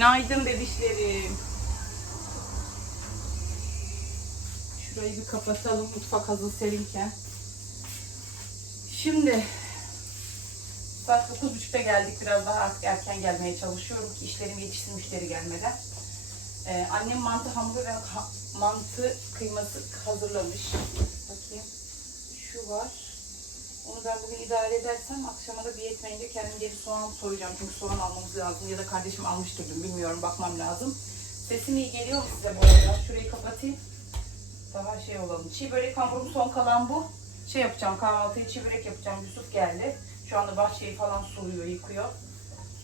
Günaydın bebişlerim. Şurayı bir kapatalım mutfak hazır serinken. Şimdi saat 9.30'da geldik. Biraz daha artık erken gelmeye çalışıyorum ki işlerim yetişsin müşteri gelmeden. Ee, annem mantı hamuru ve ha- mantı kıyması hazırlamış. Bakayım. Şu var. Onu ben bugün idare edersem akşama da bir yetmeyince kendim gelip soğan soyacağım. Çünkü soğan almamız lazım. Ya da kardeşim almıştır dün bilmiyorum bakmam lazım. Sesim iyi geliyor mu size bu arada? Şurayı kapatayım. Daha şey olalım. Çiğ börek hamurum son kalan bu. Şey yapacağım kahvaltıyı çiğ börek yapacağım. Yusuf geldi. Şu anda bahçeyi falan suluyor, yıkıyor.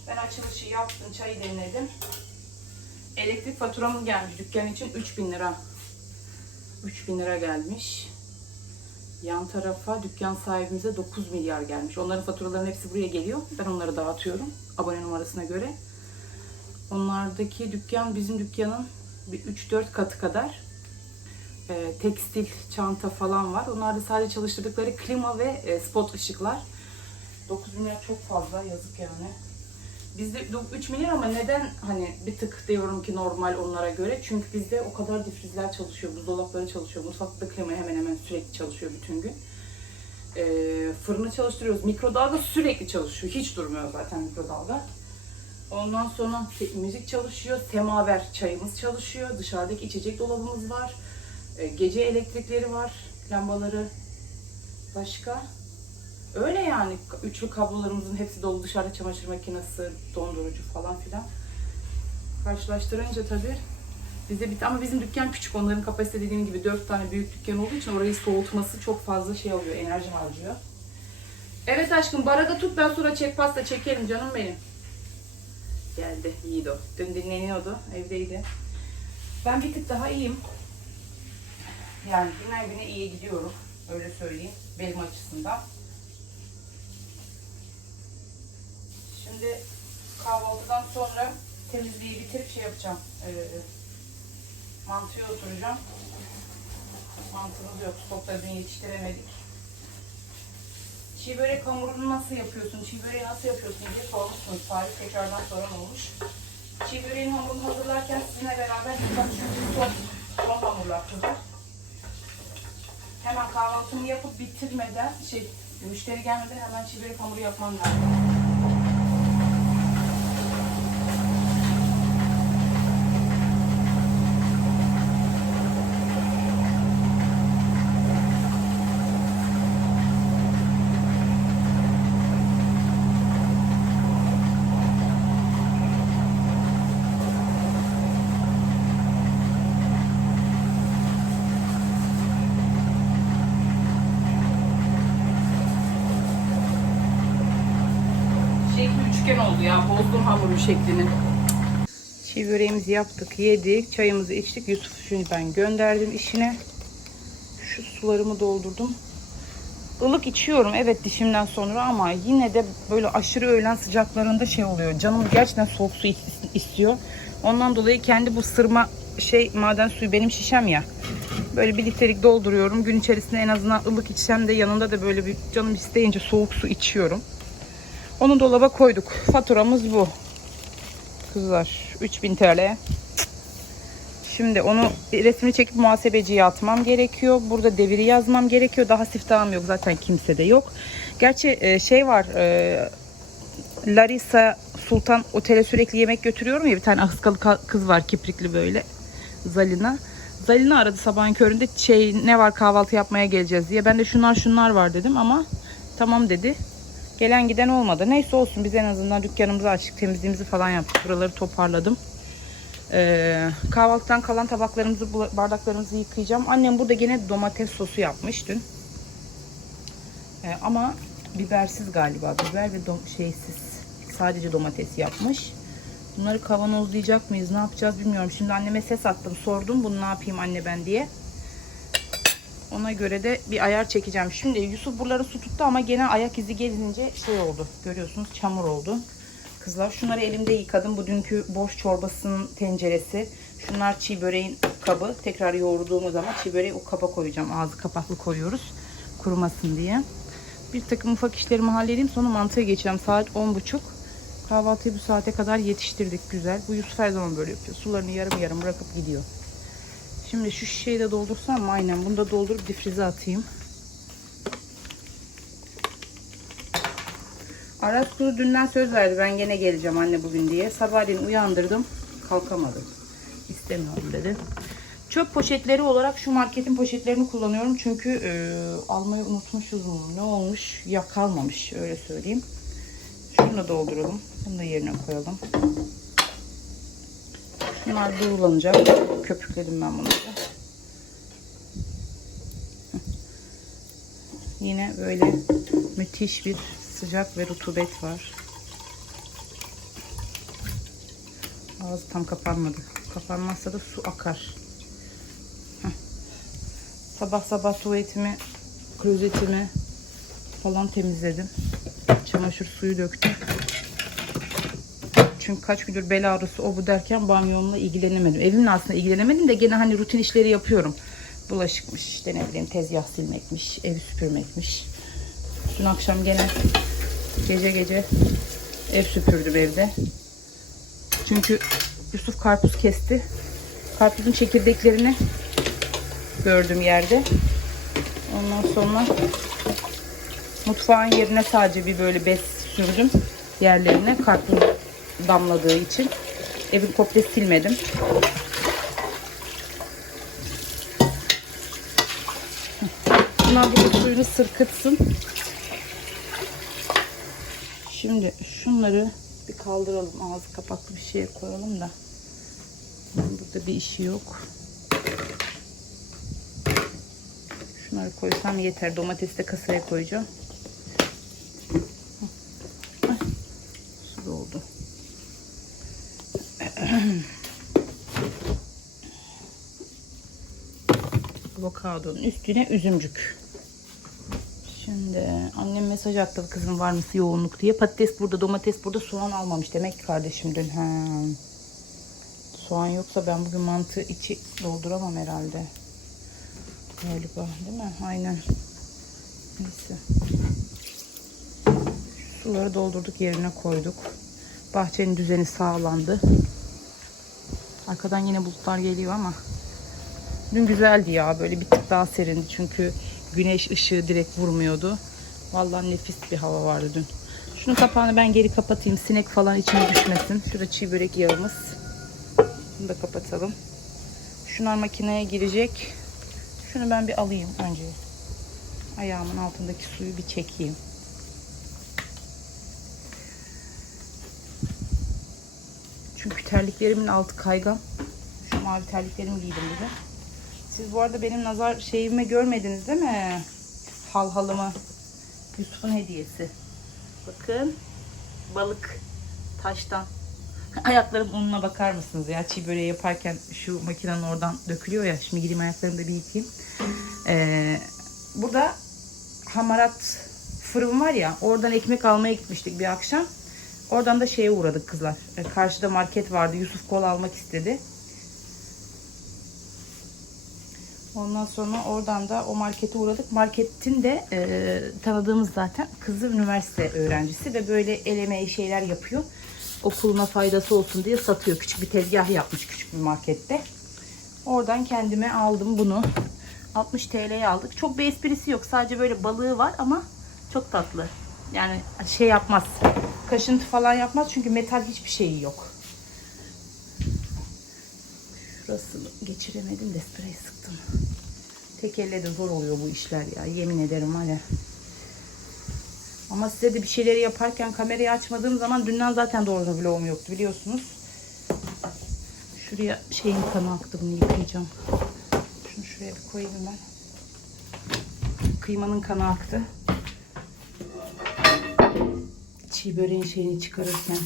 Ben açılışı yaptım, çayı demledim. Elektrik faturamız gelmiş dükkan için 3000 lira. 3000 lira gelmiş. Yan tarafa dükkan sahibimize 9 milyar gelmiş. Onların faturalarının hepsi buraya geliyor. Ben onları dağıtıyorum abone numarasına göre. Onlardaki dükkan bizim dükkanın bir 3-4 katı kadar e, tekstil, çanta falan var. Onlarda sadece çalıştırdıkları klima ve e, spot ışıklar. 9 milyar çok fazla yazık yani. Bizde 3 milyar ama neden hani bir tık diyorum ki normal onlara göre? Çünkü bizde o kadar difrizler çalışıyor, buzdolapları çalışıyor, mutfakta klima hemen hemen sürekli çalışıyor bütün gün. Ee, fırını çalıştırıyoruz. Mikrodalga sürekli çalışıyor. Hiç durmuyor zaten mikrodalga. Ondan sonra müzik çalışıyor. Semaver çayımız çalışıyor. Dışarıdaki içecek dolabımız var. Ee, gece elektrikleri var. Lambaları. Başka? Öyle yani. Üçlü kablolarımızın hepsi dolu. Dışarıda çamaşır makinesi, dondurucu falan filan. Karşılaştırınca tabii bize bir ama bizim dükkan küçük. Onların kapasite dediğim gibi dört tane büyük dükkan olduğu için orayı soğutması çok fazla şey oluyor. Enerji harcıyor. Evet aşkım barada tut ben sonra çek pasta çekerim canım benim. Geldi iyiydi o. Dün dinleniyordu evdeydi. Ben bir tık daha iyiyim. Yani günden güne iyiye gidiyorum. Öyle söyleyeyim. Benim açısından. Şimdi kahvaltıdan sonra temizliği bitirip şey yapacağım. Ee, mantıya oturacağım. Mantımız yok. Stokta dün yetiştiremedik. Çiğ börek hamurunu nasıl yapıyorsun? Çiğ böreği nasıl yapıyorsun diye sormuşsunuz. Tarih tekrardan soran olmuş. Çiğ böreğin hamurunu hazırlarken sizinle beraber birkaç son, son hamurlar kızar. Hemen kahvaltımı yapıp bitirmeden, şey müşteri gelmeden hemen çiğ börek hamuru yapmam lazım. Üçgen oldu ya. Bozdum hamurun şeklini. Çiğ böreğimizi yaptık, yedik. Çayımızı içtik. Yusuf şimdi ben gönderdim işine. Şu sularımı doldurdum. Ilık içiyorum evet dişimden sonra ama yine de böyle aşırı öğlen sıcaklarında şey oluyor. Canım gerçekten soğuk su is- istiyor. Ondan dolayı kendi bu sırma şey maden suyu benim şişem ya. Böyle bir litrelik dolduruyorum. Gün içerisinde en azından ılık içsem de yanında da böyle bir canım isteyince soğuk su içiyorum. Onu dolaba koyduk. Faturamız bu. Kızlar 3000 TL. Şimdi onu resmini çekip muhasebeciye atmam gerekiyor. Burada deviri yazmam gerekiyor. Daha siftahım yok zaten kimsede yok. Gerçi e, şey var e, Larissa Sultan otele sürekli yemek götürüyorum ya bir tane ahıskalı ka- kız var kiprikli böyle Zalina. Zalina aradı sabahın köründe şey ne var kahvaltı yapmaya geleceğiz diye. Ben de şunlar şunlar var dedim ama tamam dedi. Gelen giden olmadı. Neyse olsun biz en azından dükkanımızı açtık temizliğimizi falan yaptık. Buraları toparladım. Ee, kahvaltıdan kalan tabaklarımızı, bardaklarımızı yıkayacağım. Annem burada gene domates sosu yapmış dün. Ee, ama bibersiz galiba. Biber ve şeysiz. Sadece domates yapmış. Bunları kavanozlayacak mıyız? Ne yapacağız bilmiyorum. Şimdi anneme ses attım. Sordum bunu ne yapayım anne ben diye. Ona göre de bir ayar çekeceğim. Şimdi Yusuf buraları su tuttu ama gene ayak izi gelince şey oldu. Görüyorsunuz çamur oldu. Kızlar şunları elimde yıkadım. Bu dünkü boş çorbasının tenceresi. Şunlar çiğ böreğin kabı. Tekrar yoğurduğumuz zaman çiğ böreği o kaba koyacağım. Ağzı kapaklı koyuyoruz. Kurumasın diye. Bir takım ufak işlerimi halledeyim. Sonra mantıya geçeceğim. Saat 10.30. Kahvaltıyı bu saate kadar yetiştirdik güzel. Bu Yusuf her zaman böyle yapıyor. Sularını yarım yarım bırakıp gidiyor. Şimdi şu şişeyi de doldursam mı? Aynen bunu da doldurup difrize atayım. Aras Kuru dünden söz verdi. Ben gene geleceğim anne bugün diye. Sabahleyin uyandırdım. Kalkamadım. İstemiyorum dedi. Çöp poşetleri olarak şu marketin poşetlerini kullanıyorum. Çünkü e, almayı unutmuşuz mu? Ne olmuş? Ya kalmamış öyle söyleyeyim. Şunu da dolduralım. Bunu da yerine koyalım. Bunlar durulanacak. Köpükledim ben bunları. Yine böyle müthiş bir sıcak ve rutubet var. Ağzı tam kapanmadı. Kapanmazsa da su akar. Heh. Sabah sabah tuvaletimi, klozetimi falan temizledim. Çamaşır suyu döktüm. Çünkü kaç gündür bel ağrısı o bu derken banyomla ilgilenemedim. Evimle aslında ilgilenemedim de gene hani rutin işleri yapıyorum. Bulaşıkmış, işte ne bileyim tezgah silmekmiş, ev süpürmekmiş. Dün akşam gene gece gece ev süpürdüm evde. Çünkü Yusuf karpuz kesti. Karpuzun çekirdeklerini gördüm yerde. Ondan sonra mutfağın yerine sadece bir böyle bez sürdüm. Yerlerine karpuz damladığı için. Evin komple silmedim. Bunlar burada suyunu sırkıtsın. Şimdi şunları bir kaldıralım. Ağzı kapaklı bir şeye koyalım da. Burada bir işi yok. Şunları koysam yeter. Domatesi de kasaya koyacağım. Ay, Su doldu. Avokadonun üstüne üzümcük. Şimdi annem mesaj attı kızım var mısın yoğunluk diye. Patates burada, domates burada, soğan almamış demek ki kardeşim dün. He. Soğan yoksa ben bugün mantı içi dolduramam herhalde. Galiba değil mi? Aynen. Neyse. Suları doldurduk yerine koyduk. Bahçenin düzeni sağlandı. Arkadan yine bulutlar geliyor ama Dün güzeldi ya böyle bir tık daha serindi çünkü güneş ışığı direkt vurmuyordu. Vallahi nefis bir hava vardı dün. Şunun kapağını ben geri kapatayım. Sinek falan içine düşmesin. Şurada çiğ börek yağımız. Bunu da kapatalım. Şunlar makineye girecek. Şunu ben bir alayım önce. Ayağımın altındaki suyu bir çekeyim. Çünkü terliklerimin altı kaygan. Şu mavi terliklerimi giydim bir de. Siz bu arada benim nazar şeyimi görmediniz değil mi? Hal halımı. Yusuf'un hediyesi. Bakın. Balık. Taştan. Ayaklarım ununa bakar mısınız ya? Çiğ böreği yaparken şu makinenin oradan dökülüyor ya. Şimdi gideyim ayaklarımı da bir yıkayayım. Ee, burada hamarat fırın var ya. Oradan ekmek almaya gitmiştik bir akşam. Oradan da şeye uğradık kızlar. Ee, karşıda market vardı. Yusuf kol almak istedi. Ondan sonra oradan da o markete uğradık. Marketin de e, tanıdığımız zaten kızı üniversite öğrencisi ve böyle el emeği şeyler yapıyor. Okuluna faydası olsun diye satıyor. Küçük bir tezgah yapmış küçük bir markette. Oradan kendime aldım bunu. 60 TL'ye aldık. Çok bir esprisi yok. Sadece böyle balığı var ama çok tatlı. Yani şey yapmaz. Kaşıntı falan yapmaz çünkü metal hiçbir şeyi yok. Şurasını geçiremedim de sprey sıktım. Tek elle de zor oluyor bu işler ya. Yemin ederim hani. Ama size de bir şeyleri yaparken kamerayı açmadığım zaman dünden zaten doğru vlogum yoktu biliyorsunuz. Şuraya şeyin kanı aktı bunu yıkayacağım. Şunu şuraya bir koyayım ben. Kıymanın kanı aktı. Çiğ böreğin şeyini çıkarırken.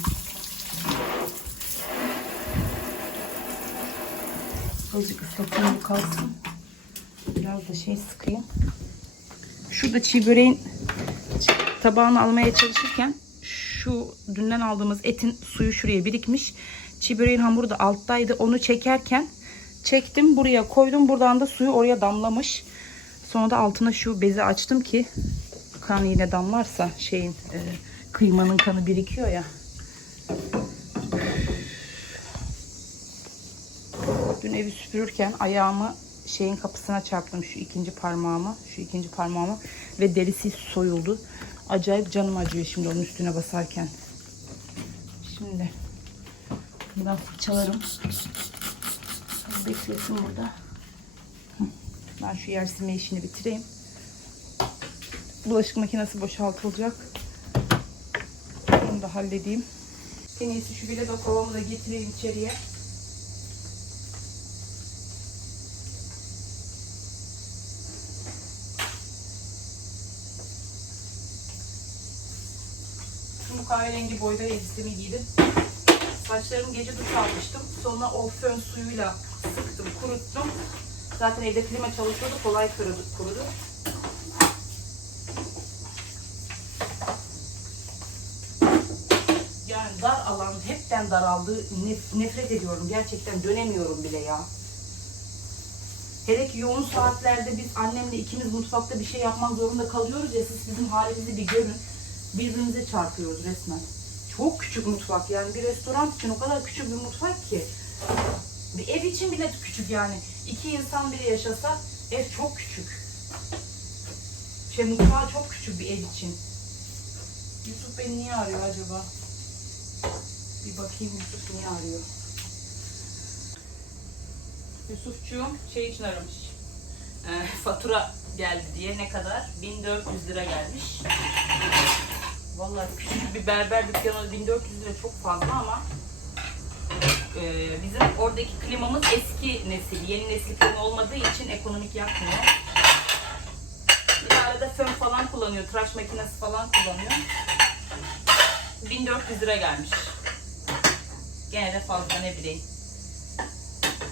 Azıcık ıslatayım bu kalsın. Biraz da şey sıkayım. Şurada çiğ böreğin tabağını almaya çalışırken şu dünden aldığımız etin suyu şuraya birikmiş. Çiğ böreğin hamuru da alttaydı. Onu çekerken çektim buraya koydum. Buradan da suyu oraya damlamış. Sonra da altına şu bezi açtım ki kan yine damlarsa şeyin e, kıymanın kanı birikiyor ya. Dün evi süpürürken ayağımı şeyin kapısına çarptım şu ikinci parmağımı, şu ikinci parmağımı ve derisi soyuldu. Acayip canım acıyor şimdi onun üstüne basarken. Şimdi buradan fırçalarım. Beklesin burada. Ben şu yer silme işini bitireyim. Bulaşık makinesi boşaltılacak. Onu da halledeyim. En iyisi şu bile de da getireyim içeriye. Şu kahverengi boyda elbisemi giydim. Saçlarımı gece duş almıştım. Sonra o fön suyuyla sıktım, kuruttum. Zaten evde klima çalışıyordu, kolay kurudu. kurudu. Yani dar alan hepten daraldı. Nef- nefret ediyorum. Gerçekten dönemiyorum bile ya. Hele ki yoğun saatlerde biz annemle ikimiz mutfakta bir şey yapmak zorunda kalıyoruz ya siz bizim halimizi bir görün. Birbirimize çarpıyoruz resmen. Çok küçük mutfak yani bir restoran için o kadar küçük bir mutfak ki. Bir ev için bile küçük yani. İki insan bile yaşasa ev çok küçük. Şey mutfağı çok küçük bir ev için. Yusuf beni niye arıyor acaba? Bir bakayım Yusuf niye arıyor. Yusufçuğum şey için aramış. Ee, fatura geldi diye ne kadar? 1400 lira gelmiş. Vallahi küçük bir berber dükkanı 1400 lira çok fazla ama e, bizim oradaki klimamız eski nesil, yeni nesil klima olmadığı için ekonomik yakmıyor. Bir arada fön falan kullanıyor, tıraş makinesi falan kullanıyor. 1400 lira gelmiş. Gene de fazla ne bileyim.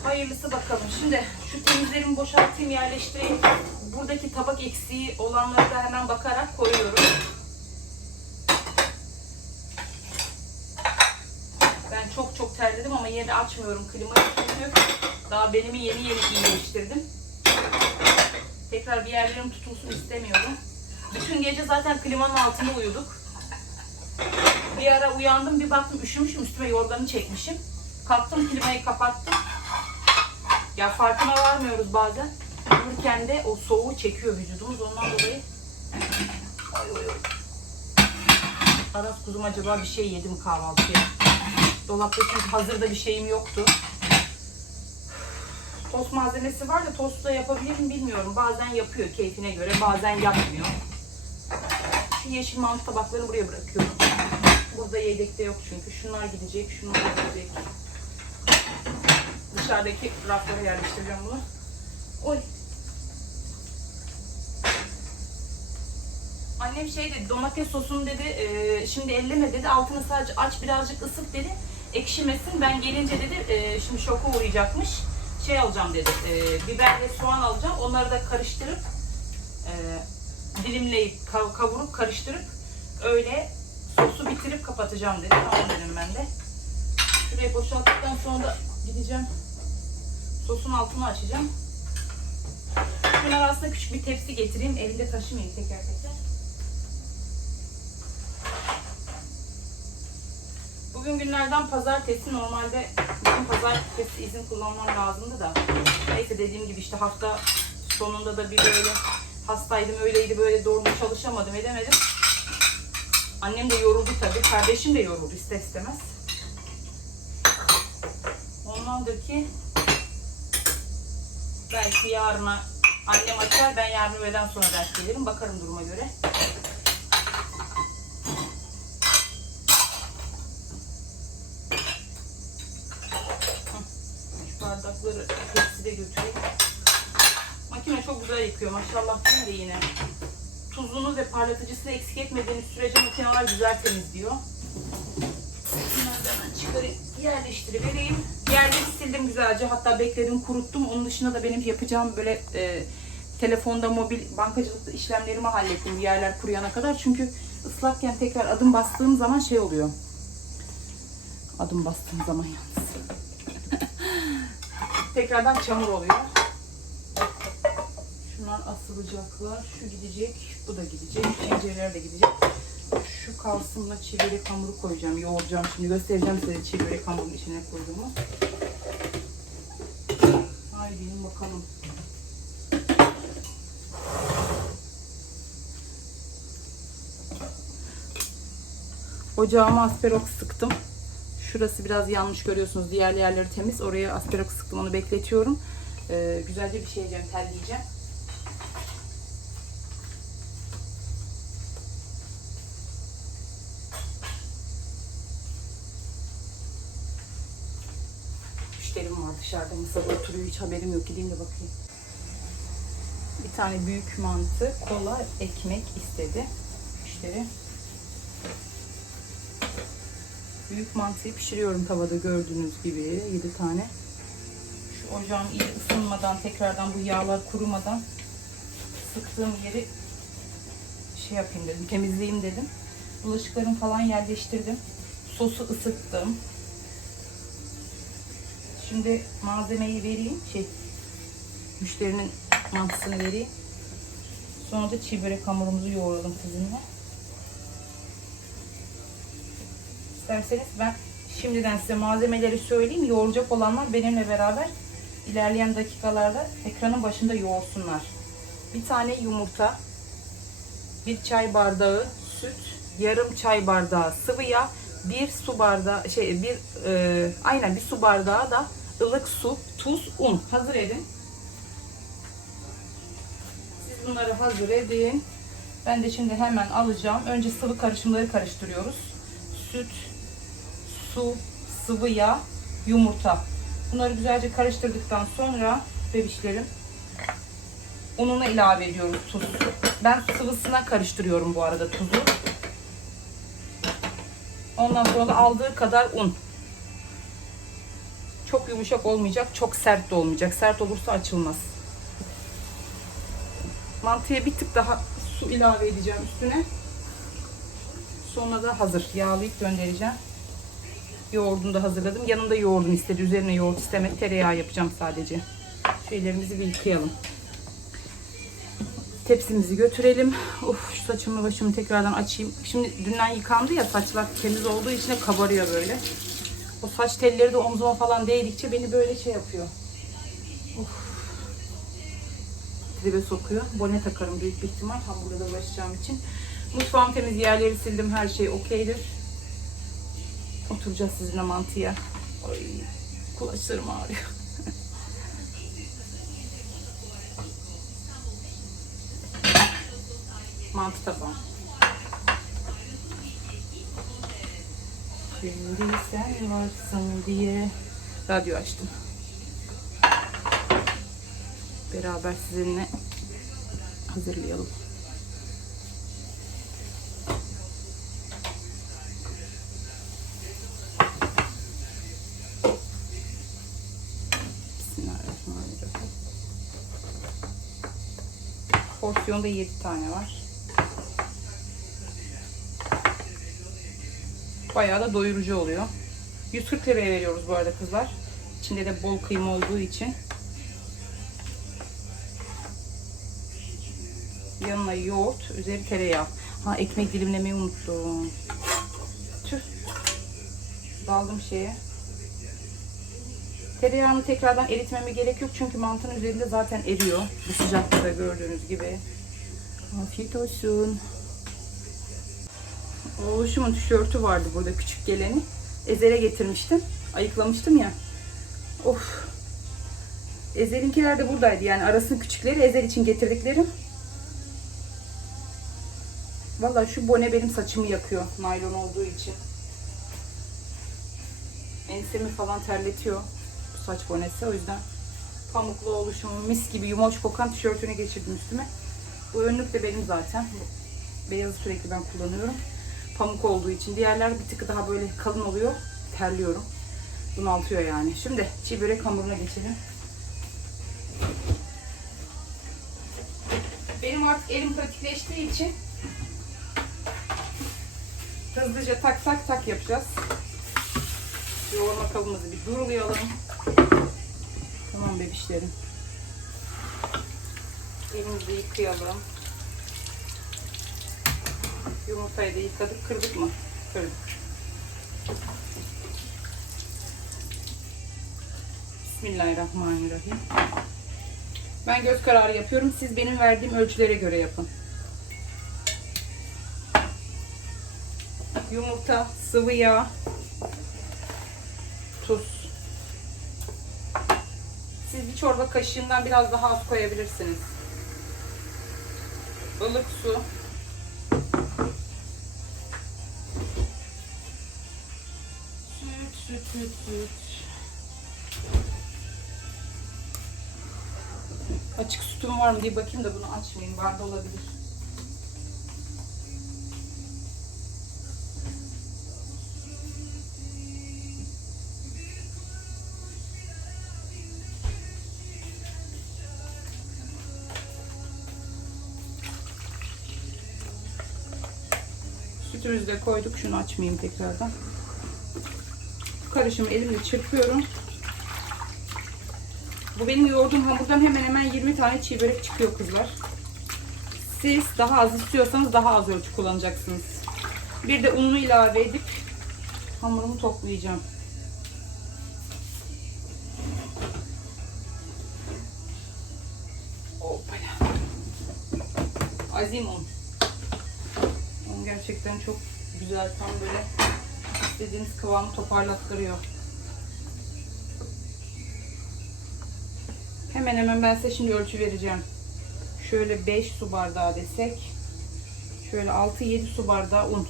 Hayırlısı bakalım. Şimdi şu temizlerimi boşaltayım, yerleştireyim. Buradaki tabak eksiği olanları da hemen bakarak koyuyorum. Ben çok çok terledim ama yine de açmıyorum klimayı çünkü daha benimi yeni yeni iyileştirdim. Tekrar bir yerlerim tutulsun istemiyorum. Bütün gece zaten klimanın altında uyuduk. Bir ara uyandım bir baktım üşümüşüm üstüme yorganı çekmişim. Kalktım klimayı kapattım. Ya farkına varmıyoruz bazen. Uyurken de o soğuğu çekiyor vücudumuz ondan dolayı. Ay, ay, ay. Aras kuzum acaba bir şey yedim kahvaltıya. Dolapta çünkü hazırda bir şeyim yoktu. Tost malzemesi var da tost da yapabilir mi bilmiyorum. Bazen yapıyor keyfine göre, bazen yapmıyor. Şu yeşil mantı tabaklarını buraya bırakıyorum. Burada yedekte yok çünkü. Şunlar gidecek, şunlar gidecek. Dışarıdaki raflara yerleştireceğim bunu. Oy. Annem şey dedi, domates sosunu dedi, e, şimdi elleme dedi, altını sadece aç birazcık ısıt dedi. Ekşimesin, ben gelince dedi, e, şimdi şoka uğrayacakmış. Şey alacağım dedi, e, biber ve soğan alacağım, onları da karıştırıp, e, dilimleyip, kav- kavurup, karıştırıp, öyle sosu bitirip kapatacağım dedi. Tamam dedim ben de. Şurayı boşalttıktan sonra da gideceğim. Sosun altını açacağım. Şunun arasına küçük bir tepsi getireyim. Elinde taşımayayım teker teker. Bugün günlerden pazartesi. Normalde bugün pazartesi izin kullanmam lazımdı da. Neyse dediğim gibi işte hafta sonunda da bir böyle hastaydım öyleydi böyle doğru çalışamadım edemedim. Annem de yoruldu tabii. Kardeşim de yoruldu ister istemez. Ondandır ki belki yarına annem açar ben yarın öğleden sonra ders gelirim. Bakarım duruma göre. Hı. Şu bardakları tepside götüreyim. Makine çok güzel yıkıyor maşallah değil de yine. Tuzunu ve parlatıcısını eksik etmediğiniz sürece makineler güzel temizliyor. Bunları hemen çıkarayım, yerleştirivereyim. Yerleri sildim güzelce. Hatta bekledim, kuruttum. Onun dışında da benim yapacağım böyle e, telefonda mobil bankacılıkta işlemlerimi hallettim bir yerler kuruyana kadar. Çünkü ıslakken tekrar adım bastığım zaman şey oluyor. Adım bastığım zaman yalnız. Tekrardan çamur oluyor. Şunlar asılacaklar. Şu gidecek, bu da gidecek. Tencereler de gidecek. Şu kalsınla çiğ hamuru koyacağım. Yoğuracağım. Şimdi göstereceğim size çiğ börek hamurunun içine koyduğumu. Haydi bakalım. Ocağıma asperok sıktım. Şurası biraz yanlış görüyorsunuz. Diğer yerleri temiz. Oraya asperok sıktım. Onu bekletiyorum. Ee, güzelce bir şey yiyeceğim. Telleyeceğim. Müşterim var dışarıda. Masada oturuyor. Hiç haberim yok. Gideyim de bakayım. Bir tane büyük mantı, kola, ekmek istedi müşteri. Büyük mantıyı pişiriyorum tavada gördüğünüz gibi 7 tane. Şu ocağım iyi ısınmadan tekrardan bu yağlar kurumadan sıktığım yeri şey yapayım dedim temizleyeyim dedim. Bulaşıklarımı falan yerleştirdim. Sosu ısıttım. Şimdi malzemeyi vereyim. Şey müşterinin mantısını vereyim. Sonra da çiğ börek hamurumuzu yoğuralım sizinle. İsterseniz ben şimdiden size malzemeleri söyleyeyim. Yoğuracak olanlar benimle beraber ilerleyen dakikalarda ekranın başında yoğursunlar. Bir tane yumurta, bir çay bardağı süt, yarım çay bardağı sıvı yağ, bir su bardağı şey bir e, aynen bir su bardağı da ılık su, tuz, un hazır edin. Siz bunları hazır edin. Ben de şimdi hemen alacağım. Önce sıvı karışımları karıştırıyoruz. Süt, su, sıvı yağ, yumurta. Bunları güzelce karıştırdıktan sonra bebişlerim ununu ilave ediyoruz tuz. Ben sıvısına karıştırıyorum bu arada tuzu. Ondan sonra da aldığı kadar un. Çok yumuşak olmayacak, çok sert de olmayacak. Sert olursa açılmaz. Mantıya bir tık daha su ilave edeceğim üstüne. Sonra da hazır. Yağlayıp göndereceğim. Yoğurdunu da hazırladım. Yanında yoğurdunu istedi. Üzerine yoğurt istemedi. Tereyağı yapacağım sadece. Şeylerimizi bir yıkayalım. Tepsimizi götürelim. Of şu saçımı başımı tekrardan açayım. Şimdi dünden yıkandı ya saçlar temiz olduğu için kabarıyor böyle. O saç telleri de omzuma falan değdikçe beni böyle şey yapıyor. Of. Tribe sokuyor. Bone takarım büyük bir ihtimal. Hamburda da uğraşacağım için. Mutfağım temiz. Yerleri sildim. Her şey okeydir. Oturacağız sizinle mantıya. Ay, kulaçlarım ağrıyor. Mantı tabağı. Şimdi sen varsın diye radyo açtım. Beraber sizinle hazırlayalım. Bismillahirrahmanirrahim. Porsiyonda 7 tane var. Bayağı da doyurucu oluyor. 140 liraya veriyoruz bu arada kızlar. İçinde de bol kıyma olduğu için. Yanına yoğurt, üzeri tereyağı. Ha ekmek dilimlemeyi unuttum. Tüh. Daldım şeye. Tereyağını tekrardan eritmeme gerek yok çünkü mantının üzerinde zaten eriyor. Bu sıcaklıkta gördüğünüz gibi. Afiyet olsun. Oğluşumun tişörtü vardı burada küçük geleni. Ezel'e getirmiştim. Ayıklamıştım ya. Of. Ezel'inkiler de buradaydı. Yani arasının küçükleri Ezel için getirdiklerim. Vallahi şu bone benim saçımı yakıyor. Naylon olduğu için. Ensemi falan terletiyor. Bu saç bonesi. O yüzden pamuklu oluşumun mis gibi yumoş kokan tişörtünü geçirdim üstüme. Bu önlük de benim zaten. Beyazı sürekli ben kullanıyorum pamuk olduğu için. Diğerler bir tık daha böyle kalın oluyor. Terliyorum. Bunaltıyor yani. Şimdi çiğ börek hamuruna geçelim. Benim artık elim pratikleştiği için hızlıca tak tak tak yapacağız. Yoğurma kabımızı bir durulayalım. Tamam bebişlerim. Elimizi yıkayalım. Yumurtayı da yıkadık. Kırdık mı? Kırdık. Bismillahirrahmanirrahim. Ben göz kararı yapıyorum. Siz benim verdiğim ölçülere göre yapın. Yumurta, sıvı yağ, tuz. Siz bir çorba kaşığından biraz daha az koyabilirsiniz. Ilık su. Süt. Açık sütüm var mı diye bakayım da bunu açmayayım. Var da olabilir. Sütümüzü de koyduk. Şunu açmayayım tekrardan. Karışımı elimle çırpıyorum. Bu benim yoğurduğum hamurdan hemen hemen 20 tane çiğ börek çıkıyor kızlar. Siz daha az istiyorsanız daha az ölçü kullanacaksınız. Bir de ununu ilave edip hamurumu toplayacağım. Hoppala. Azim un. Un gerçekten çok güzel. Tam böyle istediğiniz kıvamı toparlattırıyor. Hemen hemen ben size şimdi ölçü vereceğim. Şöyle 5 su bardağı desek. Şöyle 6-7 su bardağı un.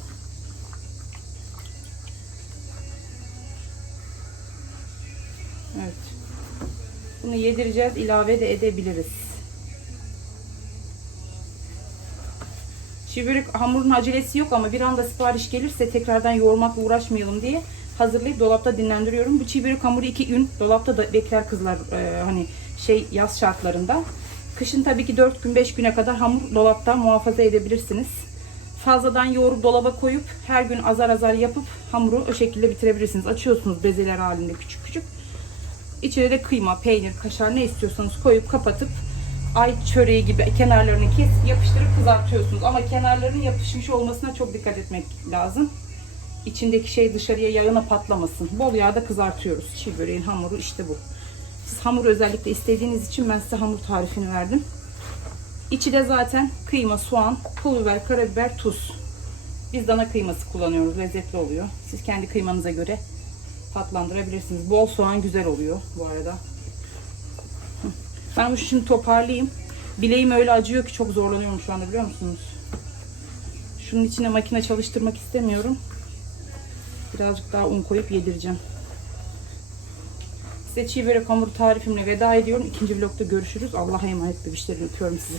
Evet. Bunu yedireceğiz. ilave de edebiliriz. Çiğ börek hamurun acelesi yok ama bir anda sipariş gelirse tekrardan yoğurmakla uğraşmayalım diye hazırlayıp dolapta dinlendiriyorum. Bu çiğ börek hamuru 2 gün dolapta da bekler kızlar e, hani şey yaz şartlarında. Kışın tabii ki 4 gün 5 güne kadar hamur dolapta muhafaza edebilirsiniz. Fazladan yoğurup dolaba koyup her gün azar azar yapıp hamuru o şekilde bitirebilirsiniz. Açıyorsunuz bezeler halinde küçük küçük. İçine de kıyma, peynir, kaşar ne istiyorsanız koyup kapatıp ay çöreği gibi kenarlarını kes, yapıştırıp kızartıyorsunuz. Ama kenarlarının yapışmış olmasına çok dikkat etmek lazım. İçindeki şey dışarıya yağına patlamasın. Bol yağda kızartıyoruz. Çiğ böreğin hamuru işte bu. Siz hamur özellikle istediğiniz için ben size hamur tarifini verdim. İçi de zaten kıyma, soğan, pul biber, karabiber, tuz. Biz dana kıyması kullanıyoruz. Lezzetli oluyor. Siz kendi kıymanıza göre tatlandırabilirsiniz. Bol soğan güzel oluyor bu arada. Ben bunu şimdi toparlayayım. Bileğim öyle acıyor ki çok zorlanıyorum şu anda biliyor musunuz? Şunun içine makine çalıştırmak istemiyorum. Birazcık daha un koyup yedireceğim. Size çiğ börek hamuru tarifimle veda ediyorum. İkinci vlogda görüşürüz. Allah'a emanet bebişlerim öpüyorum sizi.